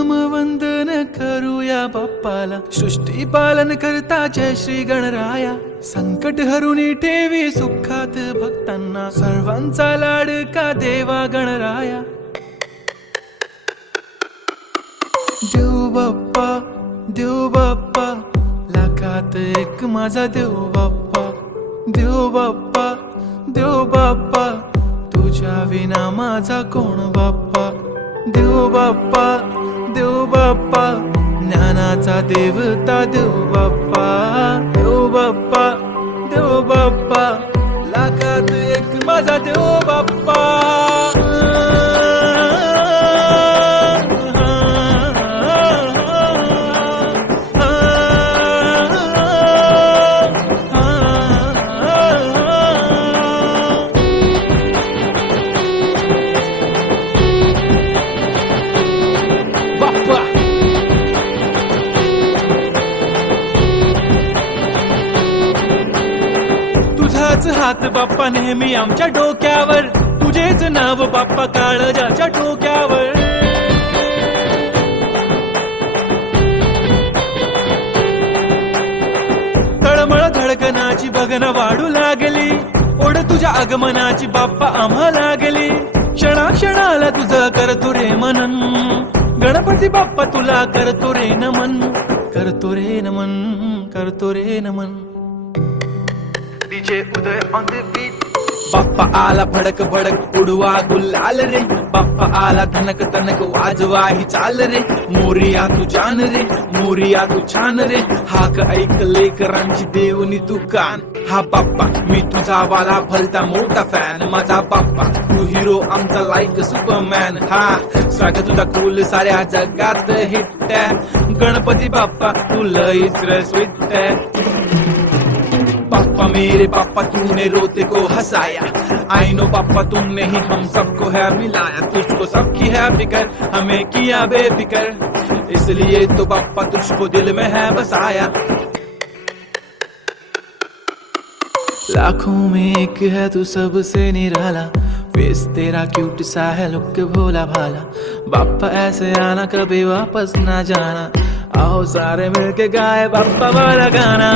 प्रथम वंदन करूया बाप्पाला, सृष्टी पालन करता जय श्री गणराया. संकट हरुनी ठेवी सुखात भक्तांना, सर्वांचा लाडका देवा गणराया. देव बाप्पा, देव बाप्पा, लाखात एक माझा देव बाप्पा. देव बाप्पा, देव बाप्पा, तुझ्या विना माझा कोण बाप्पा. देव बाप्पा, देव बाप्पा, ज्ञानाचा देवता देव बाप्पा. देव बाप्पा, देव बाप्पा, लाखात एक माझा देव बाप्पा. तुझाच हात बाप्पा नेहमी आमच्या डोक्यावर, तुझेच नाव बाप्पा काळजाच्या डोक्यावर. तळमळ धडकनाची बघन वाढू लागली, ओढ तुझ्या आगमनाची बाप्पा आम्हा लागली. क्षणाक्षणाला तुझं करतो रे मनन, गणपती बाप्पा तुला करतो रे नमन. करतो रे नमन, करतो रे नमन. DJ Uday on the beat. Bappa आला भडक भडक उडवा गुलाल रे, बाप्पा आला धनक तनक वाजवा ही चाल रे. मोरिया तू जान रे, मोरिया तू छान रे, हाक ऐक लेकरांची देवनी तू कान. हा बाप्पा मी तुझा वाला भलता मोठा फॅन, माझा बाप्पा तू हिरो आमचा लाईक सुपरमॅन. हा स्वागत तुझा कूल साऱ्या जगात हिट. गणपती बाप्पा तू लईच स्वीट. पापा मेरे पापा तूने रोते को हंसाया, आई नो पापा तुमने ही हम सबको है मिलाया. तुझको सबकी है फिकर, हमें किया बेफिकर, इसलिए तो पापा तुझको दिल में है बसाया. लाखों में एक है तू सबसे निराला, फेस तेरा क्यूट सा है लुक भोला भाला. बाप्पा ऐसे आना कभी वापस ना जाना, आओ सारे मिलके गाए बाप्पा वाला गाना.